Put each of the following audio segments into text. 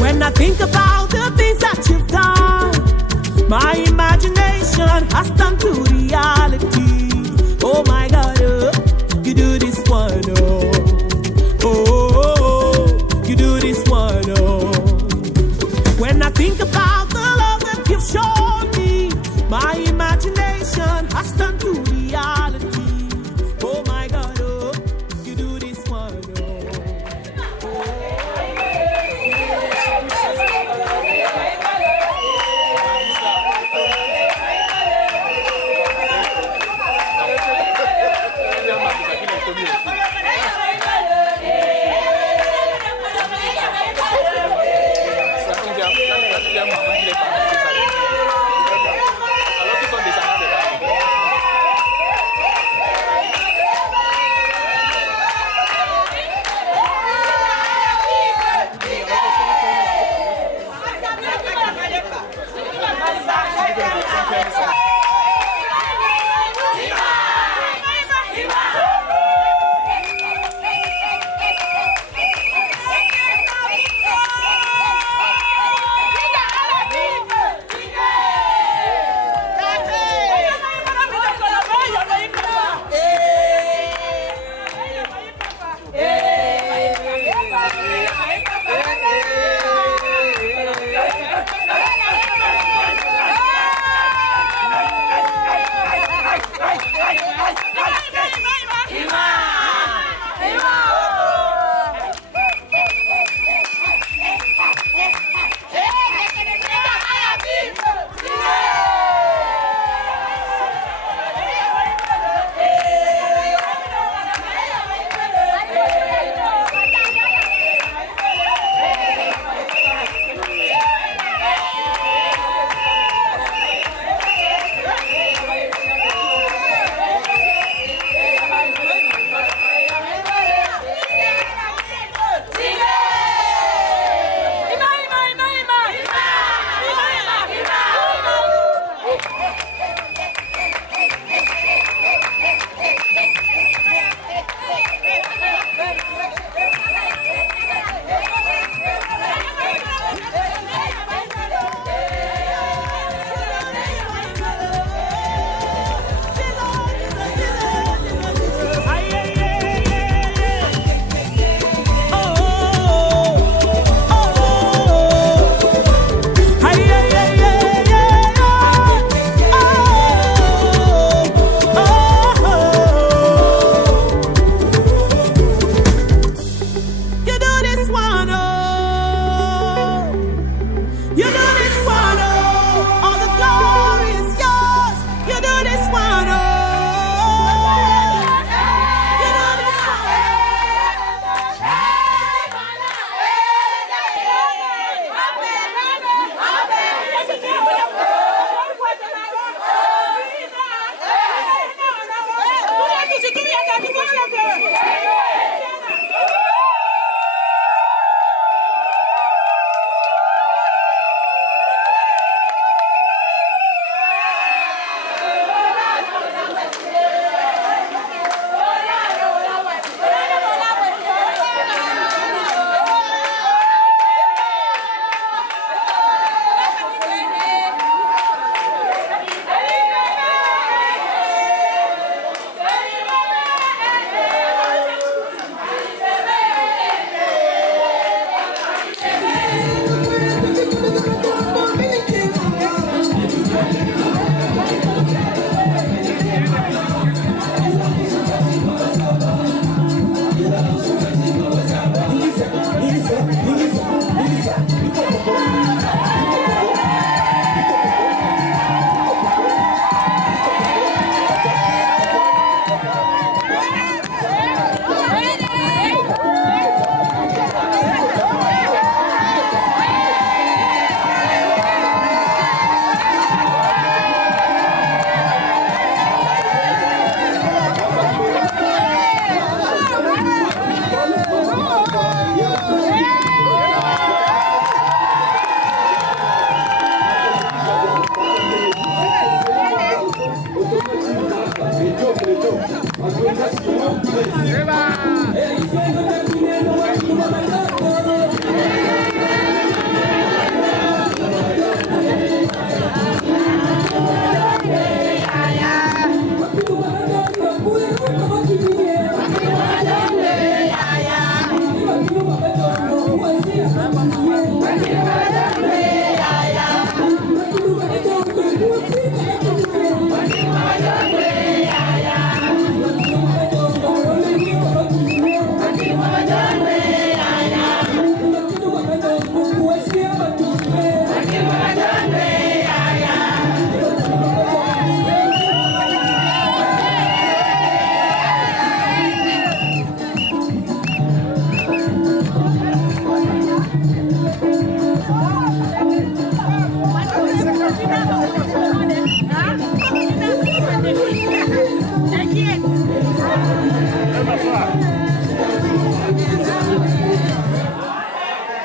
When I think about the things that you've done, my imagination has turned to reality. Oh my God, you do this one, you do this one, When I think about the love that you've shown me, my imagination has turned to reality. Oh my God, you do this one,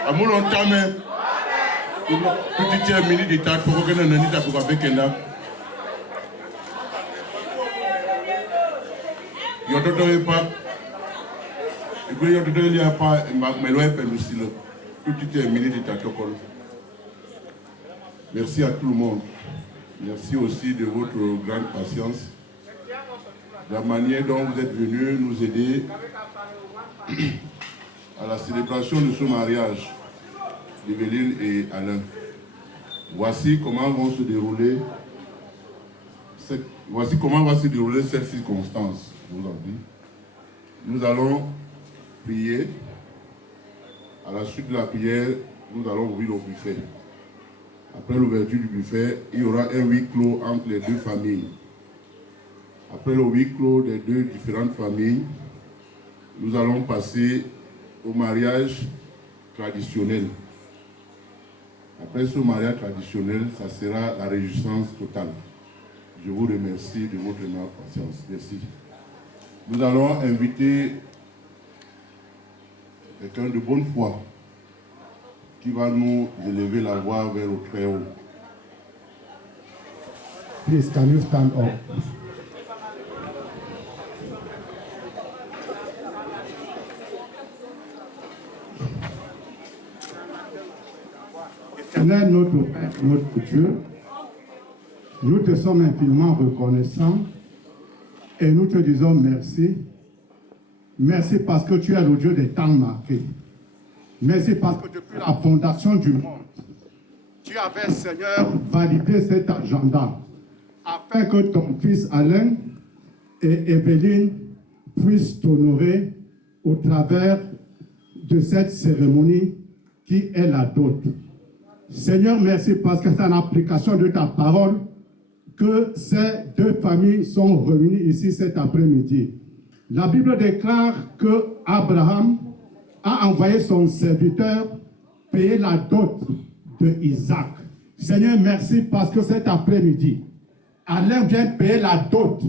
Amulotame. Petite minute de temps pour que nous n'ayons pas pour avec elle. Yototo est pas. Et puis yototo il y a pas. Mais l'on est pas aussi là. Petite minute de temps. Merci à tout le monde. Merci aussi de votre grande patience. La manière dont vous êtes venus nous aider à la célébration de ce mariage d'Evelyne et Alain. Voici comment va se dérouler cette circonstance aujourd'hui. Nous allons prier. À la suite de la prière, nous allons ouvrir le buffet. Après l'ouverture du buffet, il y aura un huis clos entre les deux familles. Après le huis clos des deux différentes familles, nous allons passer au mariage traditionnel. Après ce mariage traditionnel, ça sera la réjouissance totale. Je vous remercie de votre patience. Merci. Nous allons inviter quelqu'un de bonne foi qui va nous élever la voix vers le très haut. Please, can you stand up? Éternel, notre Père, notre Dieu, nous te sommes infiniment reconnaissants et nous te disons merci. Merci parce que tu es le Dieu des temps marqués. Merci parce que depuis la fondation du monde, tu avais, Seigneur, validé cet agenda afin que ton fils Alain et Evelyne puissent t'honorer au travers de cette cérémonie qui est la dot. Seigneur, merci parce que c'est en application de ta parole que ces deux familles sont réunies ici cet après-midi. La Bible déclare que Abraham a envoyé son serviteur payer la dot de Isaac. Seigneur, merci parce que cet après-midi, Alain vient payer la dot,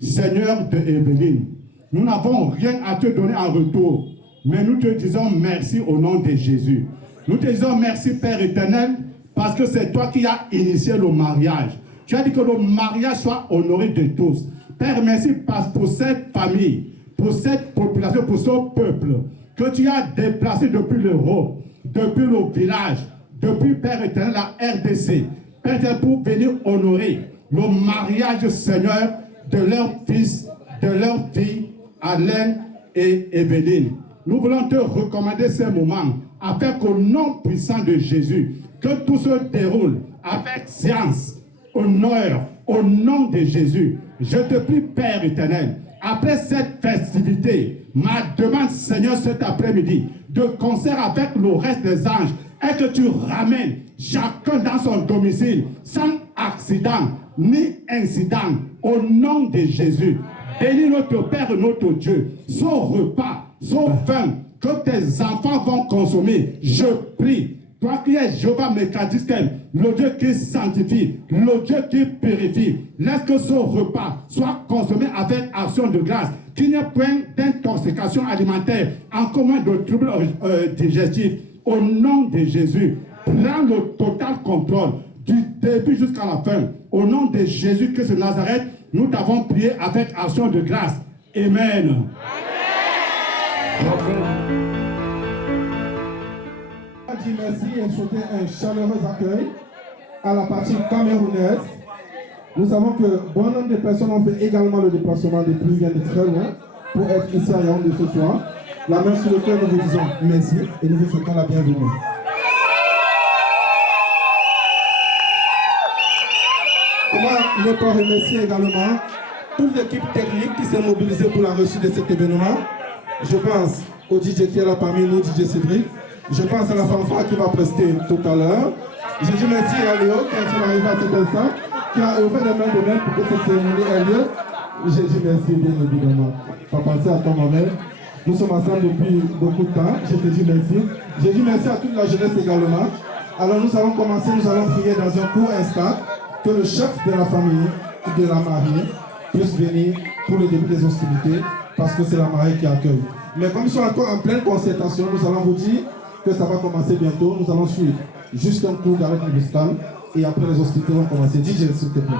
Seigneur, de Evelyne. Nous n'avons rien à te donner en retour, mais nous te disons merci au nom de Jésus. Nous te disons merci, Père éternel, parce que c'est toi qui as initié le mariage. Tu as dit que le mariage soit honoré de tous. Père, merci pour cette famille, pour cette population, pour ce peuple que tu as déplacé depuis l'Europe, depuis le village, depuis, Père éternel, la RDC. Père, pour venir honorer le mariage, Seigneur, de leur fils, de leur fille, Alain et Evelyne. Nous voulons te recommander ces moments afin qu'au nom puissant de Jésus, que tout se déroule avec science, honneur, au nom de Jésus. Je te prie, Père éternel, après cette festivité, ma demande, Seigneur, cet après-midi, de concert avec le reste des anges, est que tu ramènes chacun dans son domicile sans accident ni incident, au nom de Jésus. Bénis notre Père et notre Dieu, son repas, son vin, que tes enfants vont consommer. Je prie, toi qui es Jéhovah Mécadiskel, le Dieu qui sanctifie, le Dieu qui purifie, laisse que ce repas soit consommé avec action de grâce, qu'il n'y ait point d'intoxication alimentaire, encore moins de troubles digestifs. Au nom de Jésus, prends le total contrôle du début jusqu'à la fin. Au nom de Jésus-Christ de Nazareth, nous t'avons prié avec action de grâce. Amen. Je dis merci et souhaiter un chaleureux accueil à la partie camerounaise. Nous savons que bon nombre de personnes ont fait également le déplacement depuis bien de très loin pour être ici à Yaoundé ce soir. La main sur le cœur, nous vous disons merci et nous vous souhaitons la bienvenue. Comment ne pas remercier également toute l'équipe technique qui s'est mobilisée pour la réussite de cet événement. Je pense au DJ qui est là parmi nous, DJ Cédric. Je pense à la fanfare qui va prester tout à l'heure. Je dis merci à Léo qui est arrivé à cet instant, qui a œuvré de main de main pour que cette cérémonie ait lieu. Je dis merci bien évidemment. Pas penser à toi ma-mère. Nous sommes ensemble depuis beaucoup de temps. Je te dis merci. Je dis merci à toute la jeunesse également. Alors nous allons commencer, nous allons prier dans un court instant que le chef de la famille, de la mariée, puisse venir pour le début des hostilités parce que c'est la mariée qui accueille. Mais comme ils sont encore en pleine concertation, nous allons vous dire que ça va commencer bientôt. Nous allons suivre juste un cours avec le musical et après les hostilités vont commencer. DJ, s'il te plaît.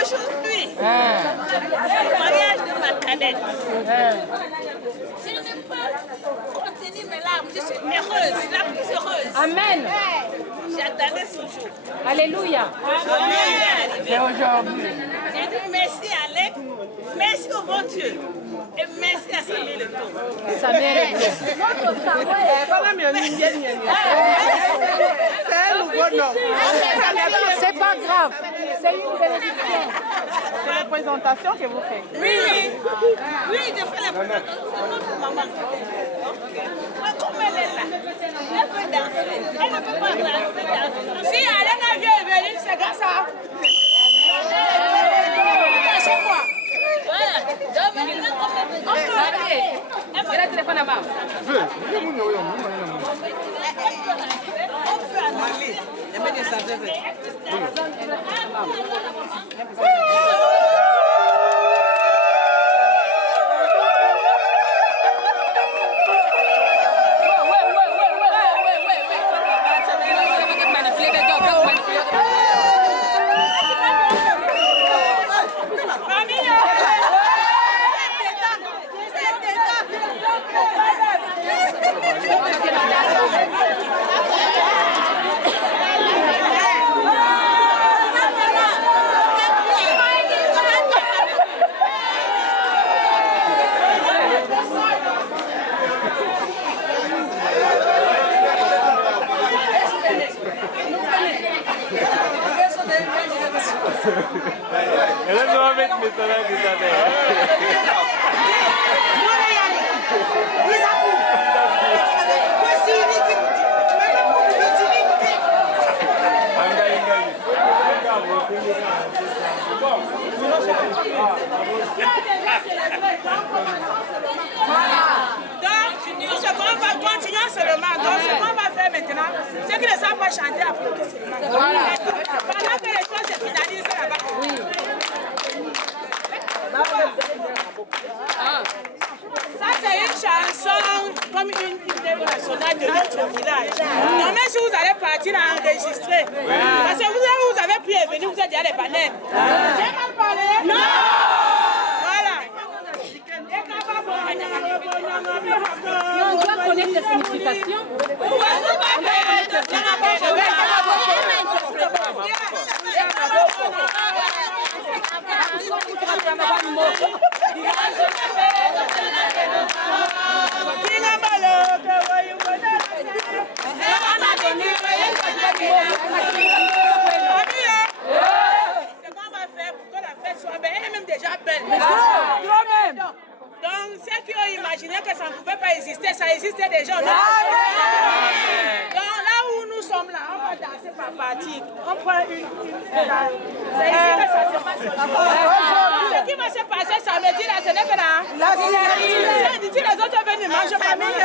Aujourd'hui, le mariage de ma cadette. Je ne peux pas contenir mes larmes. Je suis heureuse, la plus heureuse. Amen. J'attendais ce jour. Alléluia. C'est aujourd'hui. J'ai dit merci à Alec, merci au bon Dieu. Et merci à Samuel Le Tour. Samuel Le Tour. C'est un nouveau nom. C'est pas grave. C'est une bénédiction. C'est la présentation que vous faites. Oui, je fais la présentation. C'est notre maman. Comme elle est là, elle peut danser. Elle ne peut pas danser. Si Alain Avion est venu, c'est comme ça. Cachez quoi? Voilà. Donc maintenant, on peut aller. Elle a le téléphone là-bas. On peut aller. Ela não vai mettre mes salades déjà Donc, ce qu'on va continuer seulement. Donc, ce qu'on va faire maintenant, c'est que les gens vont chanter après. Voilà. Pendant que les choses se finalisent là-bas. Oui. Ça, c'est une chanson comme une hymne nationale de notre village. Non, mais si vous allez partir à enregistrer, parce que vous avez pu venir, vous êtes déjà les bananes. J'ai mal parlé? Non! Voilà. On doit connaître les significations. Donc, ceux qui ont imaginé que ça ne pouvait pas exister, ça existait déjà. Donc, là où nous sommes là, on va danser par partie. On prend une. C'est ici que ça se passe. Ce qui va se passer samedi, là, ce n'est que là. La série. Si les autres veulent manger famille.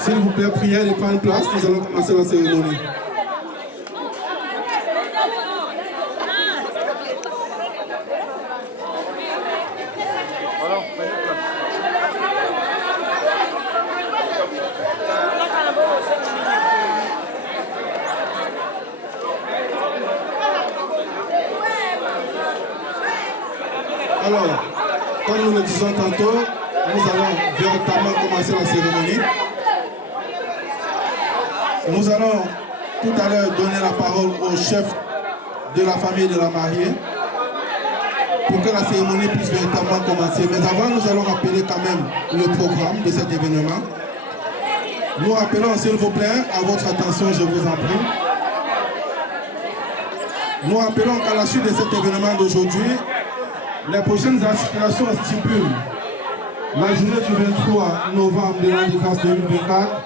S'il vous plaît, priez de prendre place, nous allons commencer la cérémonie. Alors, comme nous le disons tantôt, nous allons véritablement commencer la cérémonie. Nous allons tout à l'heure donner la parole au chef de la famille de la mariée pour que la cérémonie puisse véritablement commencer. Mais avant, nous allons rappeler quand même le programme de cet événement. Nous rappelons, s'il vous plaît, à votre attention, je vous en prie. Nous rappelons qu'à la suite de cet événement d'aujourd'hui, les prochaines articulations stipulent la journée du 23 novembre de l'an de grâce 2024.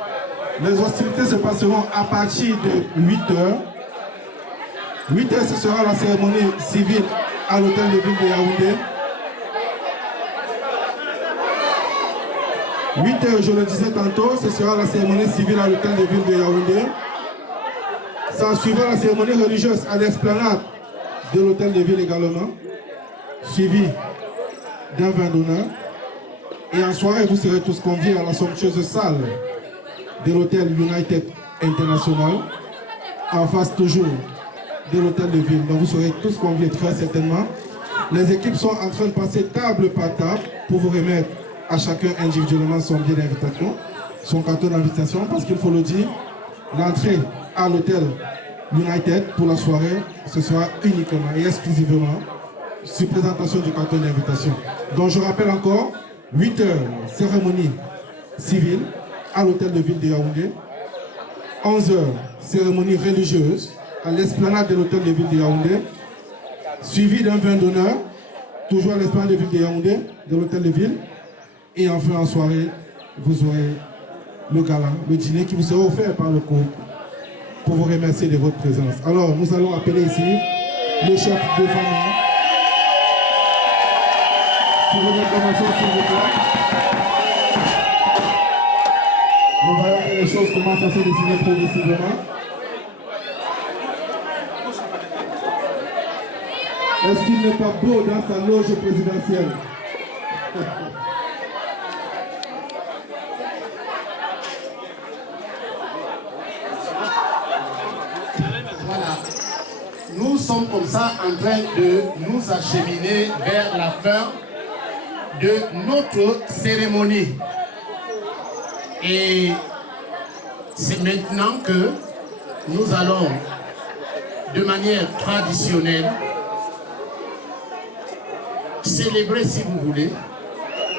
Les hostilités se passeront à partir de 8h. 8h, ce sera la cérémonie civile à l'hôtel de ville de Yaoundé. 8h, je le disais tantôt, ce sera la cérémonie civile à l'hôtel de ville de Yaoundé. Ça suivra la cérémonie religieuse à l'esplanade de l'hôtel de ville également, suivi d'un vin d'honneur. Et en soirée, vous serez tous conviés à la somptueuse salle de l'hôtel United International, en face toujours de l'hôtel de ville. Donc vous serez tous conviés très certainement. Les équipes sont en train de passer table par table pour vous remettre à chacun individuellement son billet d'invitation, son carton d'invitation, parce qu'il faut le dire, l'entrée à l'hôtel United pour la soirée, ce sera uniquement et exclusivement sur présentation du carton d'invitation. Donc je rappelle encore, 8h, cérémonie civile à l'hôtel de ville de Yaoundé. 11h, cérémonie religieuse à l'esplanade de l'hôtel de ville de Yaoundé, suivi d'un vin d'honneur, toujours à l'esplanade de ville de Yaoundé, de l'hôtel de ville. Et enfin, en soirée, vous aurez le gala, le dîner qui vous sera offert par le couple pour vous remercier de votre présence. Alors, nous allons appeler ici le chef de famille. Pour vos informations, s'il vous plaît. Nous voyons que les choses commencent à se dessiner progressivement. Est-ce qu'il n'est pas beau dans sa loge présidentielle? Voilà. Nous sommes comme ça en train de nous acheminer vers la fin de notre cérémonie. Et c'est maintenant que nous allons, de manière traditionnelle, célébrer si vous voulez.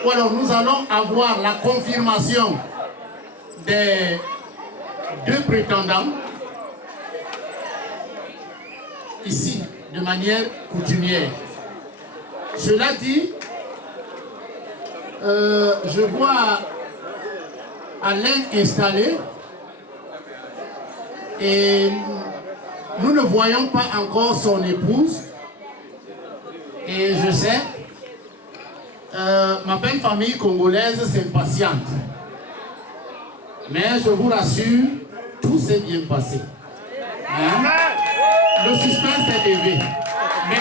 Ou alors nous allons avoir la confirmation des deux prétendants ici, de manière coutumière. Cela dit, je vois Alain installé et nous ne voyons pas encore son épouse. Et je sais, ma belle famille congolaise s'impatiente. Mais je vous rassure, tout s'est bien passé. Hein? Le suspense est élevé. Mais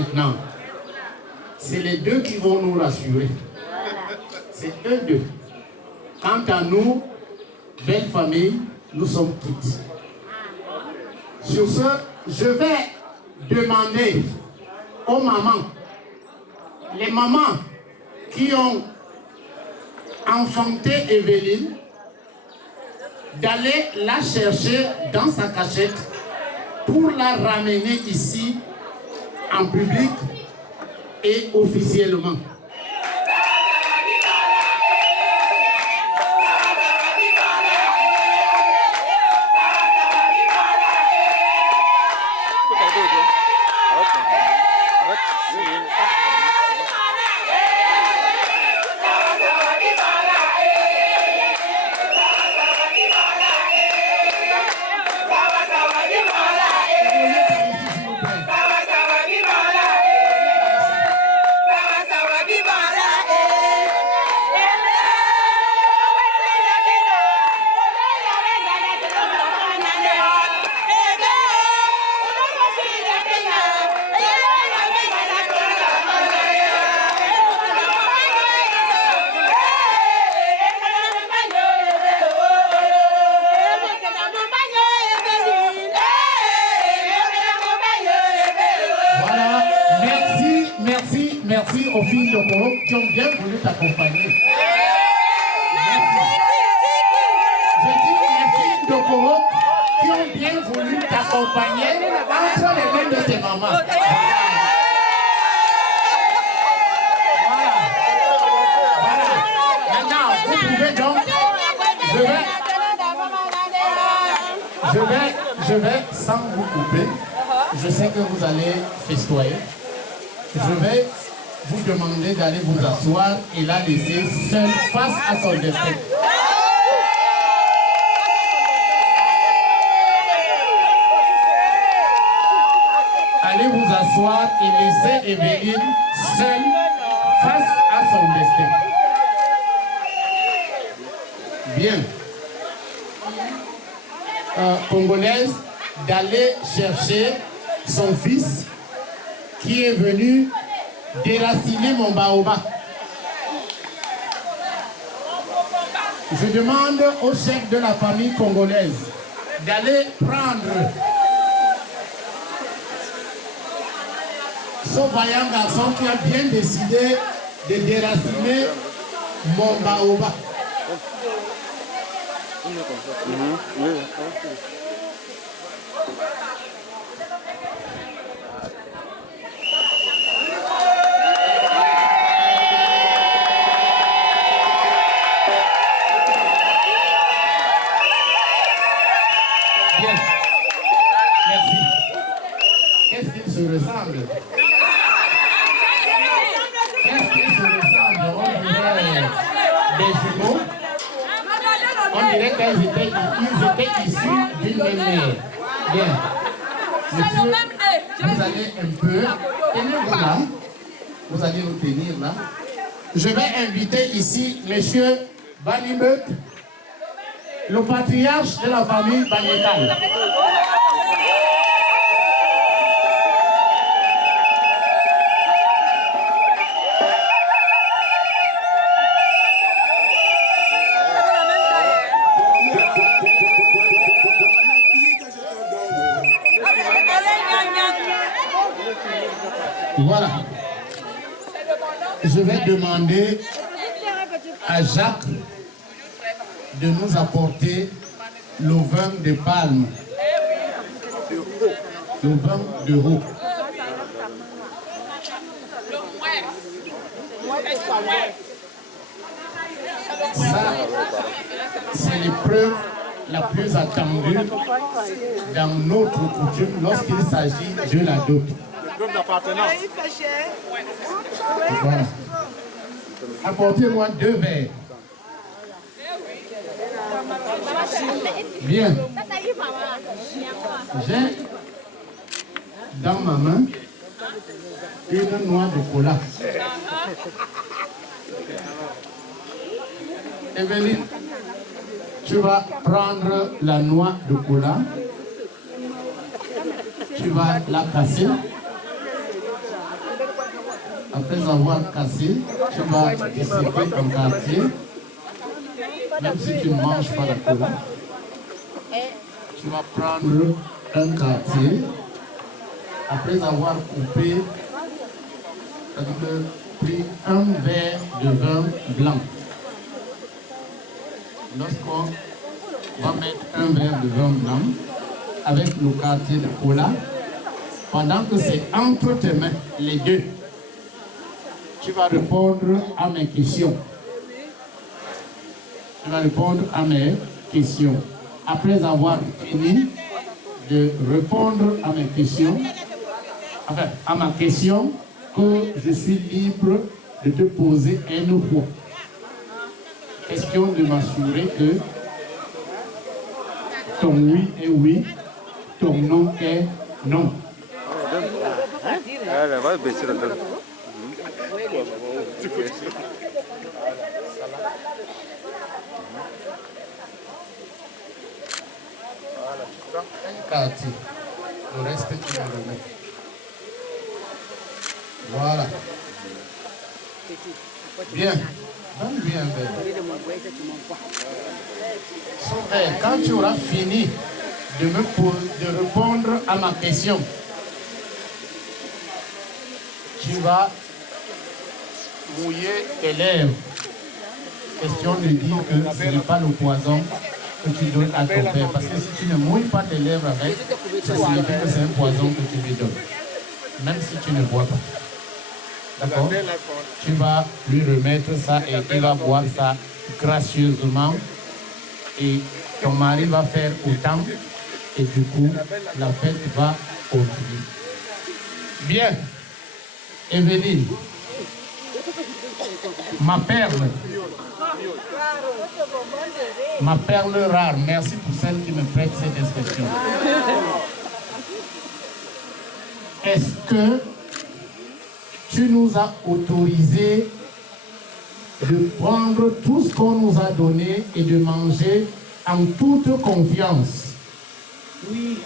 maintenant, c'est les deux qui vont nous rassurer. C'est eux deux. Quant à nous, belle famille, nous sommes quittes. Sur ce, je vais demander aux mamans, les mamans qui ont enfanté Evelyne, d'aller la chercher dans sa cachette pour la ramener ici en public et officiellement. ont bien voulu t'accompagner entre les mains de tes mamans. Voilà. Maintenant, vous pouvez donc... Je vais, sans vous couper, je sais que vous allez festoyer. Je vais vous demander d'aller vous asseoir et la laisser seule face à son destin. Allez vous asseoir et laissez Evelyne seule face à son destin. Bien. Congolaise, d'aller chercher son fils qui est venu déraciner mon baobab. Je demande au chef de la famille congolaise d'aller prendre ce vaillant garçon qui a bien décidé de déraciner mon baobab. Bien. Merci. Qu'est-ce qu'ils se ressemblent? Qu'est-ce qu'ils se ressemblent? On dirait des jumeaux. On dirait qu'ils étaient issus d'une même mère. Bien. Monsieur, vous allez un peu tenir là. Vous allez nous tenir là. Je vais inviter ici monsieur Banimut, le patriarche de la famille Banyekal. Voilà. Je vais demander à Jacques de nous apporter le vin de palme, le vin de roux. Ça, c'est l'épreuve la plus attendue dans notre coutume lorsqu'il s'agit de la dot. Voilà. Apportez-moi 2 verres. Bien. J'ai dans ma main une noix de cola. Evelyne, tu vas prendre la noix de cola. Tu vas la casser. Après avoir cassé, tu vas disséquer en quartier. Même si tu ne manges pas la cola, tu vas prendre un quartier. Après avoir coupé, c'est-à-dire pris un verre de vin blanc. Lorsqu'on va mettre un verre de vin blanc avec le quartier de cola, pendant que c'est entre tes mains, les deux, tu vas répondre à mes questions. Tu vas répondre à mes questions. Après avoir fini de répondre à mes questions, enfin, à ma question, que je suis libre de te poser une fois. Question de m'assurer que ton oui est oui, ton non est non. Un quartier. Le reste, tu me remets. Voilà. Bien. Donne-lui un verre. Son verre, quand tu auras fini de répondre à ma question, tu vas mouiller tes lèvres. Question de dire que ce n'est pas le poison que tu donnes à ton père. Parce que si tu ne mouilles pas tes lèvres avec, ça signifie que c'est un poison que tu lui donnes. Même si tu ne bois pas. D'accord? Tu vas lui remettre ça et il va boire ça gracieusement. Et ton mari va faire autant. Et du coup, la fête va continuer. Bien. Evelyne. Ma perle. Ma perle rare. Merci pour celle qui me prête cette expression. Est-ce que tu nous as autorisé de prendre tout ce qu'on nous a donné et de manger en toute confiance? Oui.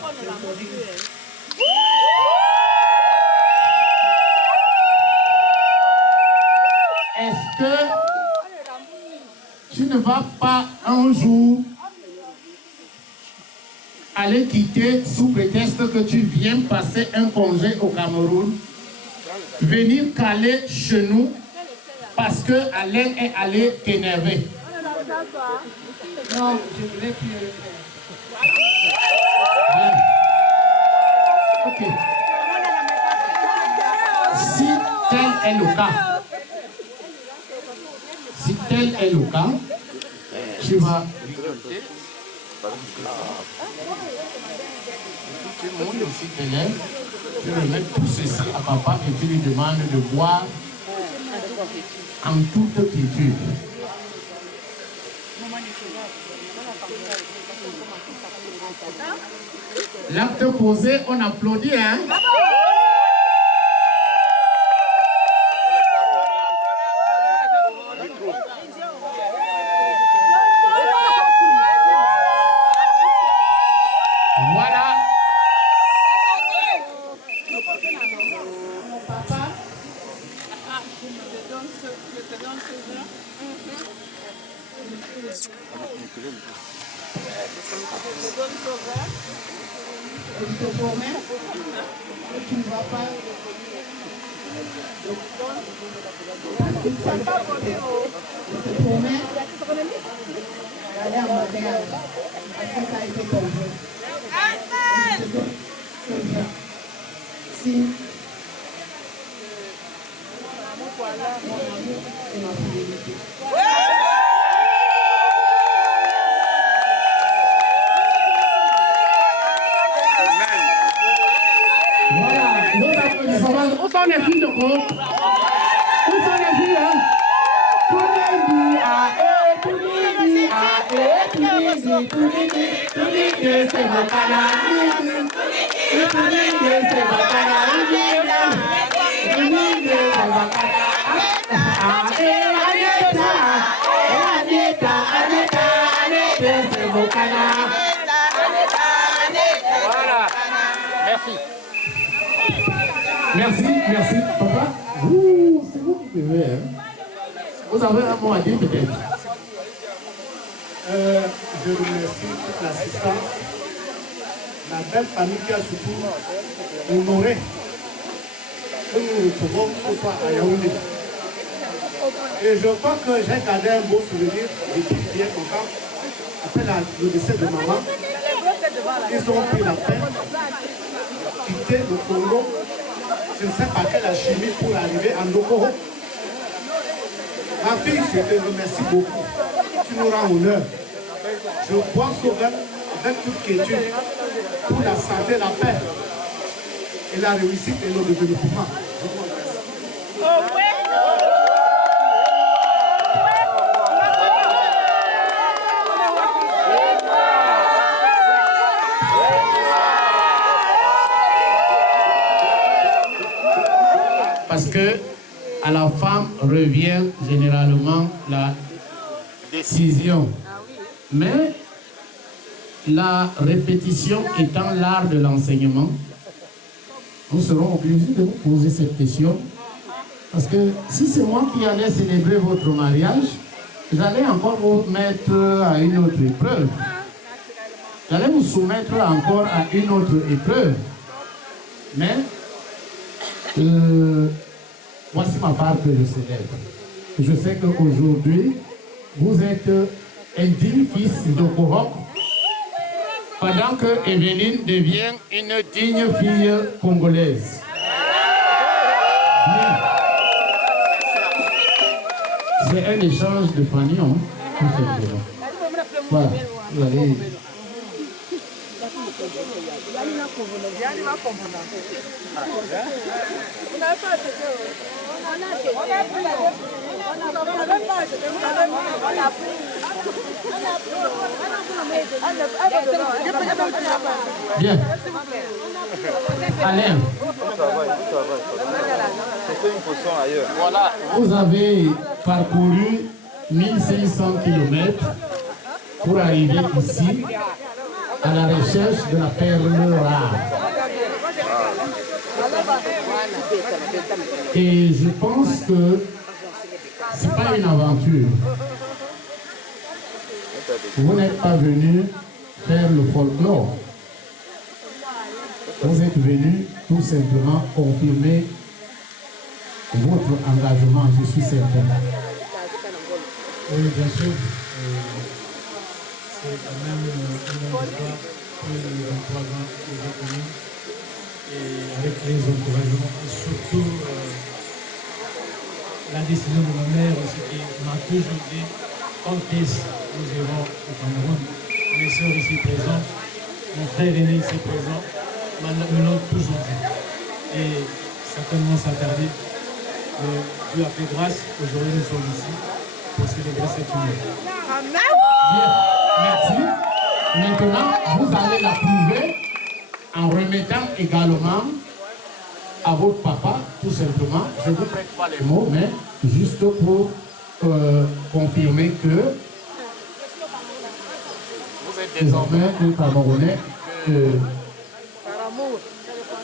Est-ce que tu ne vas pas un jour aller quitter sous prétexte que tu viens passer un congé au Cameroun, venir caler chez nous parce que Alain est allé t'énerver? Non, je voulais plus. Bien. Ok. Si tel est le cas, tu vas. Tu montes ici tes lèvres, tu remets tout ceci à papa et tu lui demandes de boire en toute quiétude. L'acte posé, on applaudit, hein? Voilà. Papa, je te donne ce vin. Je te promets que tu ne vas pas. Je te promets d'aller à Montréal. Après, ça a été comme je te donne ce vin. Si mon amour et ma fidélité. Où sont les filles de groupe? Où sont les filles, hein? C'est mon canard. Voilà. Merci. Merci, papa. C'est vous qui devez, hein? Vous avez un mot à dire peut-être? Je remercie toute l'assistance, la belle famille qui a surtout honoré que nous nous retrouvons ce soir à Yaoundé. Et je crois que j'ai gardé un beau souvenir depuis bien longtemps. Après le décès de maman, ils ont pris la peine de quitter le Congo. Je ne sais pas quelle alchimie pour arriver à Ndokoro. Ma fille, je te remercie beaucoup. Tu nous rends honneur. Je bois ce vin avec toute quiétude pour la santé, la paix et la réussite et le développement. Je vous remercie. Parce que à la femme revient généralement la décision. Mais la répétition étant l'art de l'enseignement, nous serons obligés de vous poser cette question. Parce que si c'est moi qui allais célébrer votre mariage, j'allais encore vous mettre à une autre épreuve. J'allais vous soumettre encore à une autre épreuve. Mais voici ma part que je célèbre. Je sais qu'aujourd'hui, vous êtes un digne fils de Korok, pendant que Evelyne devient une digne fille congolaise. Bien. C'est un échange de fanions, tout simplement. Voilà, vous allez... Bien. Alain. Vous avez parcouru 1500 km pour arriver ici à la recherche de la perle rare. Et je pense que ce n'est pas une aventure. Vous n'êtes pas venu faire le folklore. Vous êtes venu tout simplement confirmer votre engagement, je suis certain. Oui, bien sûr. C'est quand même une histoire que les 23 ans que j'ai connue. Et avec les encouragements, et surtout la décision de ma mère aussi qui m'a toujours dit, quand nous irons au Cameroun, mes soeurs ici présentes, mon frère aîné ici présent, me l'ont toujours dit. Et certainement ça tardé. Dieu a fait grâce, aujourd'hui nous sommes ici pour célébrer cette union. Bien, merci. Maintenant, vous allez la prouver en remettant également à votre papa, tout simplement. Je ne vous prête pas les mots, mais juste pour confirmer que vous êtes désormais un Camerounais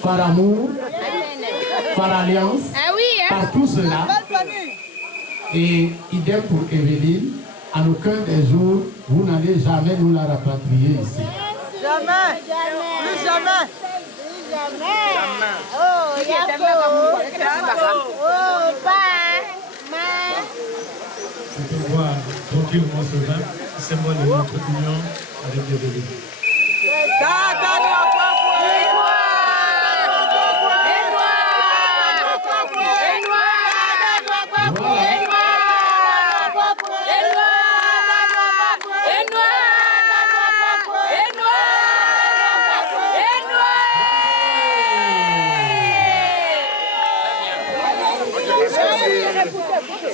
par amour, par alliance, par tout cela. Et idem pour Evelyne, en aucun des jours, vous n'allez jamais nous la rapatrier ici. Jamais. Plus jamais. Oh, Je peux boire tranquillement ce vin, symbole de notre union avec Evelyne.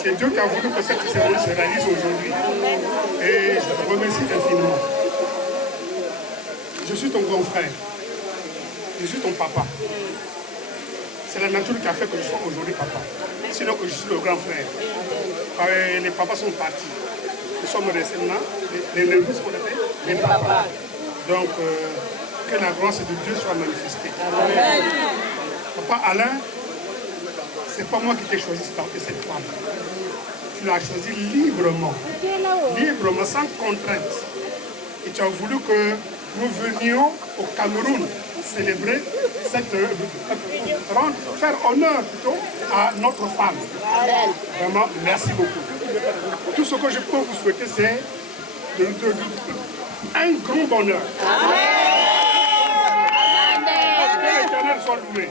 C'est Dieu qui a voulu que cette cérémonie se réalise aujourd'hui. Et je te remercie infiniment. Je suis ton grand frère. Je suis ton papa. C'est la nature qui a fait que je sois aujourd'hui papa. Sinon que je suis le grand frère. Les papas sont partis. Nous sommes restés là. Les neveux sont restés. Les papas. Donc, que la grâce de Dieu soit manifestée. Papa Alain, c'est pas moi qui t'ai choisi cette femme. Tu l'as choisie librement. Librement, sans contrainte. Et tu as voulu que nous venions au Cameroun célébrer faire honneur plutôt à notre femme. Vraiment, merci beaucoup. Tout ce que je peux vous souhaiter, c'est un grand bonheur. Que l'Éternel soit loué.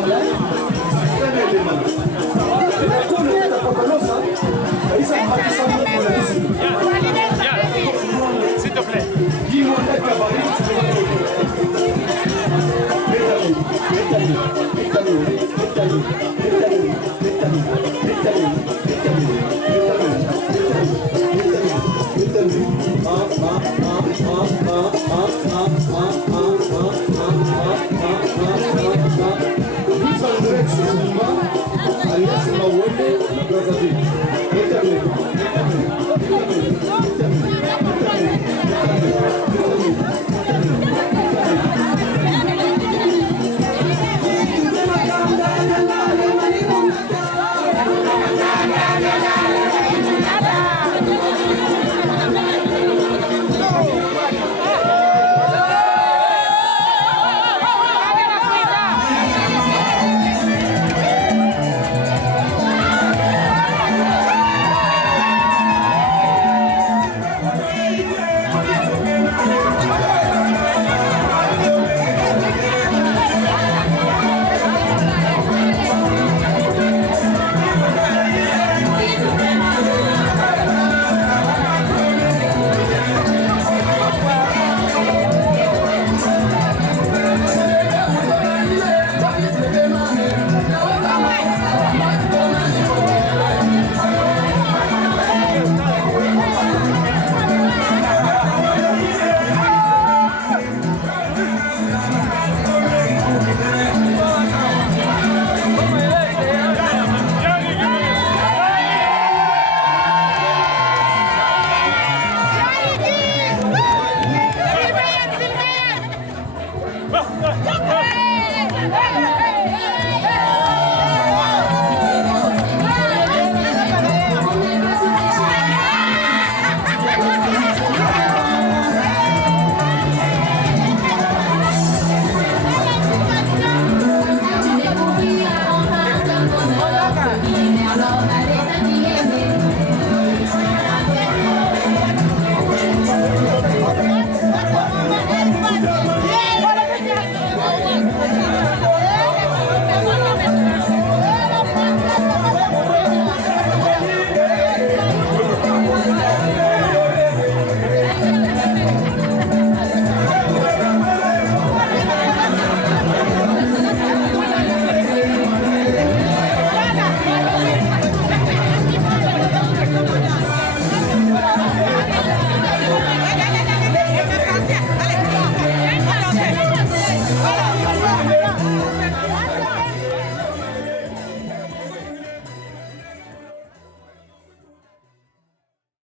va bien.